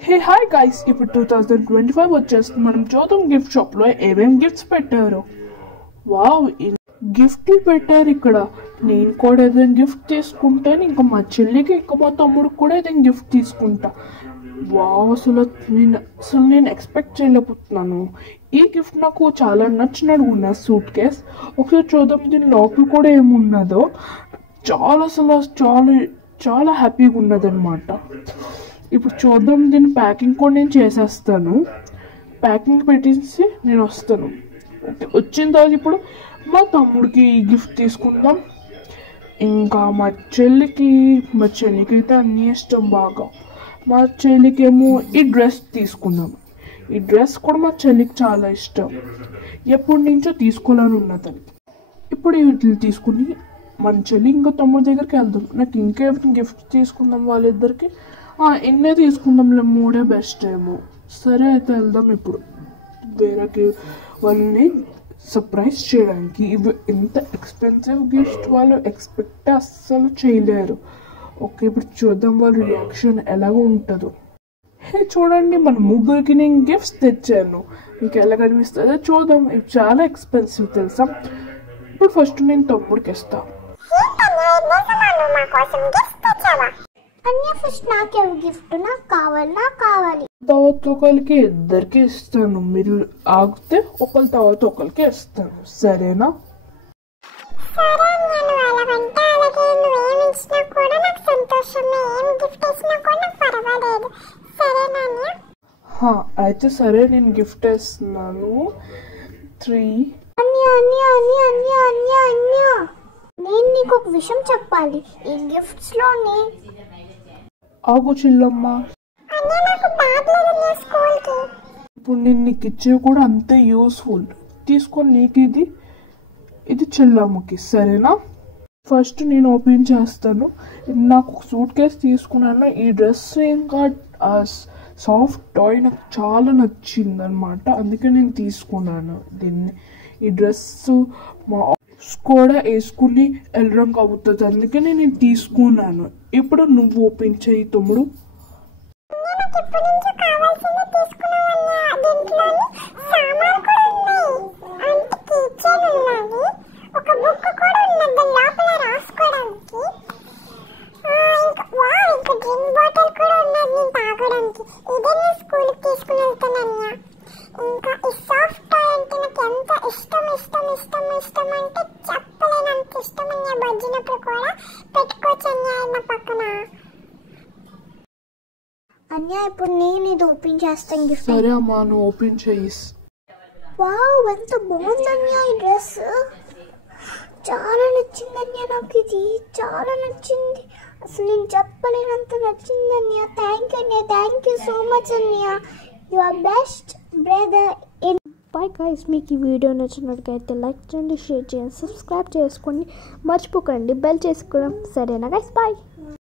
Hey hi guys, ఇప్పుడు 2025 వచ్చేస్తుంది. మనం చూద్దాం గిఫ్ట్ షాప్ లో ఏమేం గిఫ్ట్స్ పెట్టారు. వావ్, గిఫ్ట్లు పెట్టారు ఇక్కడ. నేను కూడా ఏదైనా గిఫ్ట్ తీసుకుంటాను, ఇంకా మా చెల్లికి ఇంకా మా తమ్ముడికి కూడా ఏదైనా గిఫ్ట్ తీసుకుంటా. వావ్, నేను ఎక్స్పెక్ట్ చేయలేకపోతున్నాను. ఈ గిఫ్ట్ నాకు చాలా నచ్చినట్టు ఉన్న సూట్ కేస్. ఒకసారి చూద్దాం దీని లోపల కూడా ఏమున్నదో. చాలా హ్యాపీగా ఉన్నదన్నమాట. ఇప్పుడు చూద్దాం, దీని ప్యాకింగ్ కూడా నేను చేసేస్తాను. ప్యాకింగ్ పెట్టేసి నేను వస్తాను. ఓకే, వచ్చిన తర్వాత ఇప్పుడు మా తమ్ముడికి గిఫ్ట్ తీసుకుందాం. ఇంకా మా చెల్లికి అయితే అన్నీ ఇష్టం బాగా. మా చెల్లికి ఏమో ఈ డ్రెస్ తీసుకుందాం. ఈ డ్రెస్ కూడా మా చెల్లికి చాలా ఇష్టం, ఎప్పటి నుంచో తీసుకోవాలని ఉన్నదని. ఇప్పుడు వీటిని తీసుకుని మన చెల్లి ఇంకా తమ్ముడి దగ్గరికి వెళ్దాం. నాకు ఇంకా గిఫ్ట్ తీసుకుందాం వాళ్ళిద్దరికి. ఎన్నే తీసుకుందాంలే, 3 బెస్ట్ ఏమో. సరే అయితే వెళ్దాం. ఇప్పుడు వేరేకి వాళ్ళని సర్ప్రైజ్ చేయడానికి. ఇవి ఎంత ఎక్స్పెన్సివ్ గిఫ్ట్ వాళ్ళు ఎక్స్పెక్ట్ అస్సలు చేయలేరు. ఓకే, ఇప్పుడు చూద్దాం వాళ్ళ రియాక్షన్ ఎలాగో ఉంటుందో. చూడండి, మన ముగ్గురికి నేను గిఫ్ట్స్ తెచ్చాను. మీకు ఎలా కనిపిస్తుందో చూద్దాం. ఇవి చాలా ఎక్స్పెన్సివ్ తెలుసా. ఇప్పుడు ఫస్ట్ నేను తమ్ముడికి ఇస్తాను. తర్వాత ఒకరికి ఇద్దరికి ఇస్తాను. మీరు ఆగితే ఒకరి తర్వాత ఒకరికి ఇస్తాను, సరేనా? అయితే సరే, నేను గిఫ్ట్ ఇస్తున్నాను. 3. నేను నీకు ఒక విషయం చెప్పాలి. ఈ గిఫ్ట్స్ లోని ఆగు చిల్లమ్మ, ఇప్పుడు నేను నీకు ఇచ్చేవి కూడా అంతే యూస్ఫుల్. తీసుకొని నీకు ఇది చిల్లమ్మకి, సరేనా? ఫస్ట్ నేను ఓపెన్ చేస్తాను. నాకు ఒక సూట్ కేస్ తీసుకున్నాను. ఈ డ్రెస్ ఇంకా సాఫ్ట్ టాయ్ నాకు చాలా నచ్చింది అనమాట, అందుకే నేను తీసుకున్నాను దీన్ని. ఈ డ్రెస్ మా కూడా వేసుకుని వెళ్ళడం అవుతుంది, అందుకే నేను తీసుకున్నాను. ఇప్పుడు నువ్వు ఓపెన్ చేయి తమ్ముడు. అన్య, ఇప్పుడు నేను ఇది ఓపెన్ చేస్తాను గిఫ్ట్. సరే అమ్మా, నువ్వు ఓపెన్ చేయి. వావ్, ఎంత బాగుంది అన్య ఈ డ్రెస్. చాలా నచ్చింది అన్య, నాకు ఇది చాలా నచ్చింది. అసలు నేను చెప్పలేనంత నచ్చింది Anya. Thank you Anya, thank you so much Anya. You are best brother in. Bye guys, మీకు ఈ వీడియో నచ్చినట్టుగా లైక్ చేయండి, షేర్ చేయండి, సబ్స్క్రైబ్ చేసుకోండి. మర్చిపోకండి బెల్ చేసుకోవడం, సరేనా గైస్? బాయ్.